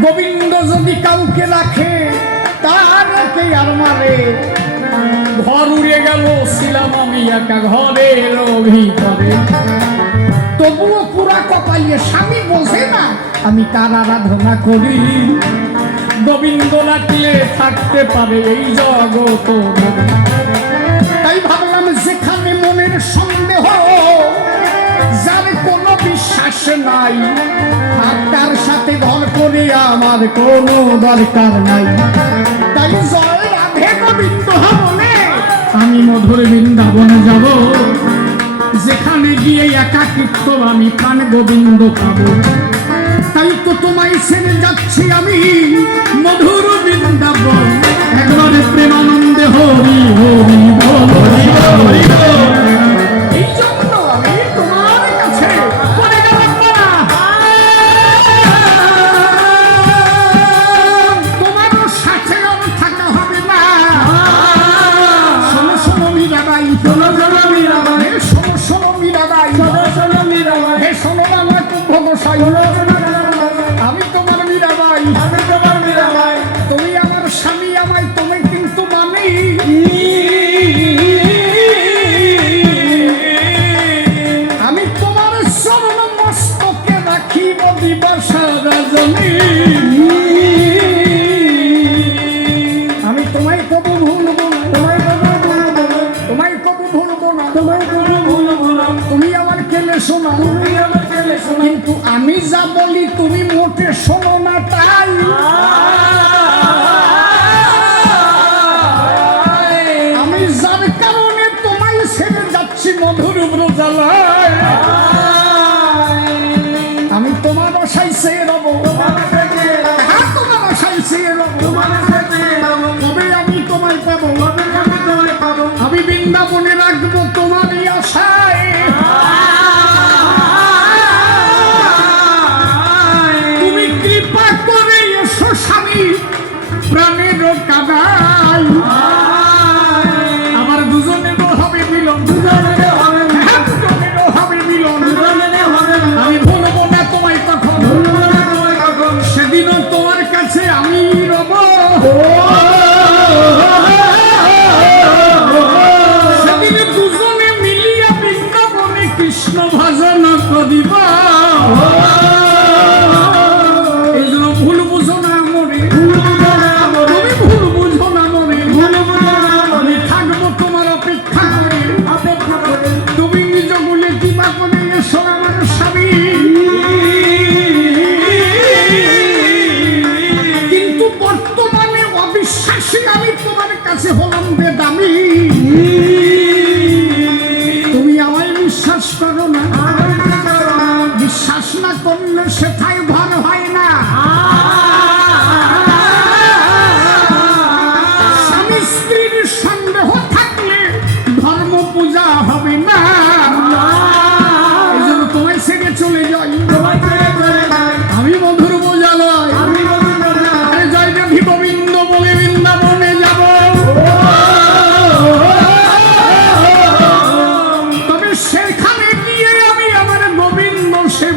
গোবিন্দ যদি কাউকে রাখে তার কে আর মারে। ঘর উড়ে গেল, ছিলাম আমি একা ঘরের ভিতরে। তবুও পুরা কপাইয়ে স্বামী বোঝে না আমি তার আরাধনা করি। গোবিন্দ রাখলে থাকতে পারে এই জগত। তাই ভাবলাম যেখানে মনের সন্দেহ, যার কোনো বিশ্বাস নাই, আর তার সাথে ঘর করে আমার কোনো দরকার নাই। তাই জয় রাধে গোবিন্দ বলে আমি মধুর বৃন্দাবনে যাব, যেখানে গিয়ে একাকিত্ব আমি প্রাণ গোবিন্দ পাবো। তাই তো তোমায় ছেড়ে যাচ্ছি আমি মধুর বৃন্দাবন। একবারে প্রেমানন্দে হরি হরি বল। এই জন্য আমি তোমার কাছে পড়ে গেলাম মারা। তোমারও সাথে আর থাকা হবে না। শোনো শোনো মীরাবাই, শোনো শোনো মীরাবাই, শোনো শোনো মীরাবাই, শোনো শোনো মীরাবাই, হে শোনো না আমার কুম্ভ গোসাই। আমি তোমার মীরাবাই, আমি তোমার মীরাবাই। তুমি আমার স্বামী, আমায় তুমি কিন্তু মানি। আমি তোমার চরণ মস্তকে রাখিব দিবস রজনী। আমি তোমায় কবু ভুলবো না, তোমায় কবু ভুলবো না, তোমায় কবু ভুলবো না, তোমায় কবু ভুলবো না। তুমি আমার কেলে শোনা, তুমি আমার কেলে শোনা, কিন্তু আমি যা বলি তুমি মোটে শোনো না। তাই আমি যার কারণে তোমায় ছেড়ে যাচ্ছি মধুর ব্রজালয়। আমি তোমার আশায় চেয়ে রব, তোমার আশায় চেয়ে রব। তবে আমি তোমায় পাবো, আমি বৃন্দাবনে রাখবো তোমারই আশায়। তুমি কৃপা করে এসো স্বামী প্রাণের কাদায়। আবার দুজনেরও হবে মিলন, দুজনেরও হবে মিলন। আমি ভুলবো না তোমায় কখন, সেদিনও তোমার কাছে আমি রব। সেদিন দুজনে মিলিয়া বৃন্দাবনে কৃষ্ণ ভজন করিব। এই জন্য ভুল বুঝো না মনে, তুমি ভুল বুঝো না মনে। আমি থাকবো তোমার অপেক্ষা করে। তুমি নিজ বলে কিবা করে এসো আমার স্বামী। কিন্তু বর্তমানে অবিশ্বাসী আমি তোমার কাছে হলাম বেদামি। তুমি আমায় বিশ্বাস করো না, বিশ্বাস না করলে সেটাই ভালো হয় না। স্বামী স্ত্রীর সন্দেহ থাকলে ধর্ম পূজা হবে না।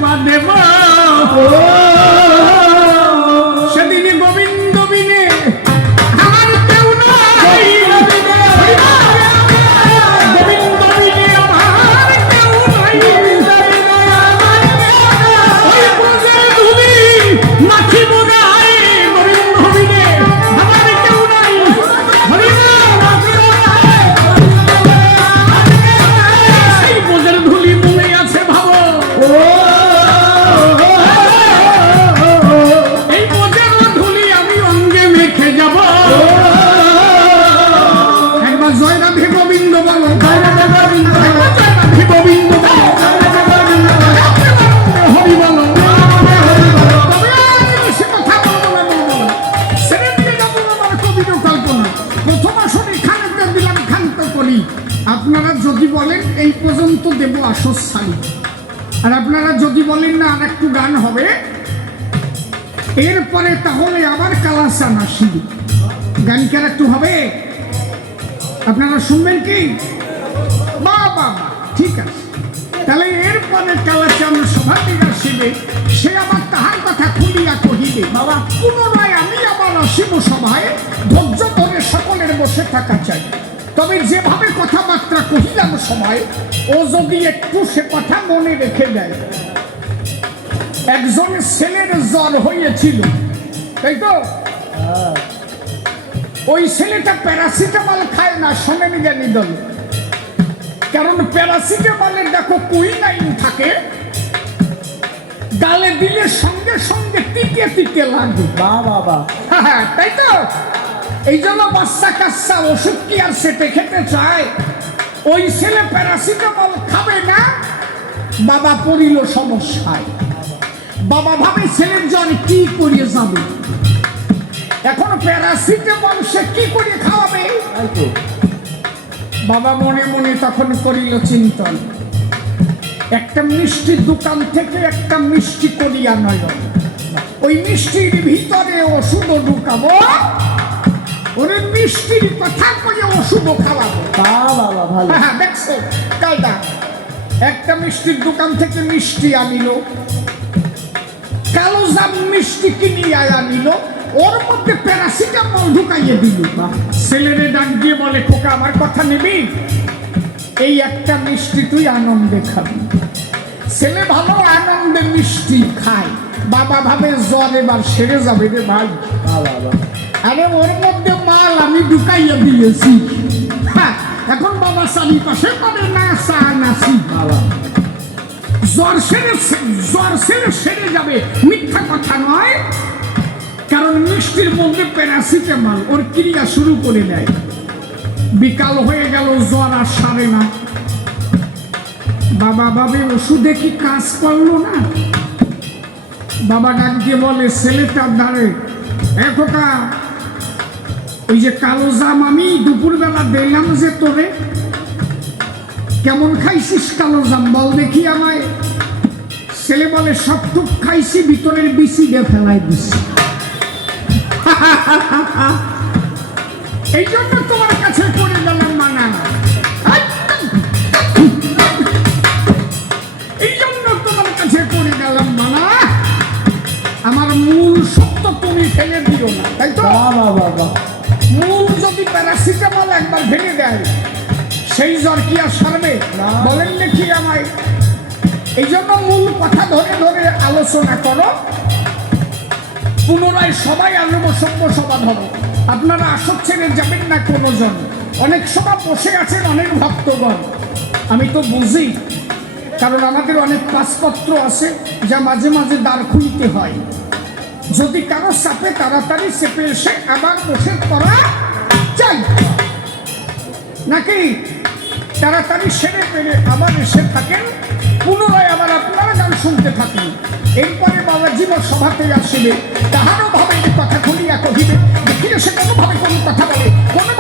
সেবা দেব সেদিন গোবিন্দ বিনে আমার কেউ নাই গোবিন্দ বিনে আমার কেউ নাই ওই ব্রজের ধুলি নাচিব গায়ে গোবিন্দ বিনে আমার কেউ নাই সেই ব্রজের ধুলি মনে আছে ভাবো এই ব্রজের ধুলি আমি অঙ্গে মেখে যাব একবার জয় রাধে গোবিন্দ বলো জয় রাধে গোবিন্দ বলো হরি বলো তবে আমি সে কথা বলবো না ছেড়ে দিয়ে যাবো আমার কবির কল্পনা প্রথম আসলে খানটা দিলাম খান্ত করি আপনারা যদি বলেন এই পর্যন্ত দেব আসস্থানি আর আপনারা যদি বলেন না আর একটু গান হবে এরপরে তাহলে আবার কালাসান আসিবে গান কি আর একটু হবে আপনারা শুনবেন কি বাবা ঠিক আছে তাহলে এরপরে কালাচান সভাটি আসিবে সে আবার তাহার কথা খুলিয়া কহিবে বাবা পুনরায় আমি আবার আসিব সভায় ধৈর্য ধরে সকলের বসে থাকা চাই তবে যেভাবে কথাবার্তা কহিলাম সময় ও যদি একটু সে কথা মনে রেখে দেয় একজন ছেলের জ্বর হয়েছিল তাই তো ওই ছেলেটা প্যারাসিটামল খায় না শোনেনি জ্ঞানী দল কারণ প্যারাসিটামলের দেখো কুইনাইন থাকে গালে দিলে সঙ্গে সঙ্গে টিকে টিকে লাগবে বাবা তাই তো এই জন্য বাচ্চা কাচ্চা ওষুধ কি আর সেটে খেতে চায় ওই ছেলে প্যারাসিটামল খাবে না বাবা পড়িল সমস্যায় বাবা ভাবে ছেলের জ্বর কি করিয়ে যাবে এখন প্যারাসিটামল সে কি করে খাওয়াবে বাবা মনে মনে তখন করিল চিন্তন একটা মিষ্টির দোকান থেকে একটা মিষ্টি করিয়া নয় ওই মিষ্টির ভিতরে ওষুধ ঢুকাবো ওরে মিষ্টির কথা করে ওষুধ খাওয়াবো বাবা ভালো হ্যাঁ দেখছো কায়দা একটা মিষ্টির দোকান থেকে মিষ্টি আনিল কালো জাম মিষ্টি কিনিয়া আনিল ওর মধ্যে প্যারাসিটামল ঢুকাইয়ে দিল ছেলেরে ডাক দিয়ে বলে খোকা আমার কথা নিবি এই একটা মিষ্টি তুই আনন্দে খাবি ছেলে ভালো আনন্দে মিষ্টি খায় বাবা ভাবে জ্বর এবার সেরে যাবে রে ভাই বাবা আরে ওর মধ্যে মাল আমি ঢুকাইয়া দিয়েছি হ্যাঁ এখন বাবা চারি পাশে করে না চা নাসি বাবা জ্বর সেরে সেরে যাবে মিথ্যা কথা নয় কারণ মিষ্টির মধ্যে প্যারাসিটামল ওর ক্রিয়া শুরু করে দেয় বিকাল হয়ে গেল জ্বর আর সারে না বাবা ভাবে ওষুধে কি কাজ করলো না বাবা ডাক দিয়ে বলে ছেলেটার ধারে খোকা ওই যে কালো জাম আমি দুপুরবেলা দিলাম যে তোরে কেমন খাইছিস কালো জাম বল দেখি আমায় ছেলে বলে সবটুক খাইছি ভিতরের বিচি দিয়ে ফেলাই দিছি এই জন্য তোমার কাছে পড়ে গেলাম মানা এই জন্য তোমার কাছে পড়ে গেলাম মানা আমার মূল সত্য তুমি ফেলে দিও না তাই তো বাবা মূল যদি প্যারাসিটামল একবার ভেঙে দেয় সেই জ্বর কি আর সারবে বলেন দেখি আমায় এই জন্য মূল কথা ধরে ধরে আলোচনা করো পুনরায় সবাই আসবো সভ্য সভা হবে আপনারা আসর ছেড়ে যাবেন না কোনো জন অনেক সময় বসে আছেন অনেক ভক্তগণ আমি তো বুঝি কারণ আমাদের অনেক পাসপত্র আছে যা মাঝে মাঝে দাঁড় খুলতে হয় যদি কারো চাপে তাড়াতাড়ি চেপে এসে আবার বসে করা চাই নাকি তাড়াতাড়ি সেরে পেরে আবার এসে থাকেন পুনরায় আবার আপনারা গান শুনতে থাকেন এরপরে বাবা জীব সভাতে আসিবে তাহারও ভাবে কথা খুলিয়া কহিবে দেখিলে সে কোনোভাবে কোনো কথা বলে কোনো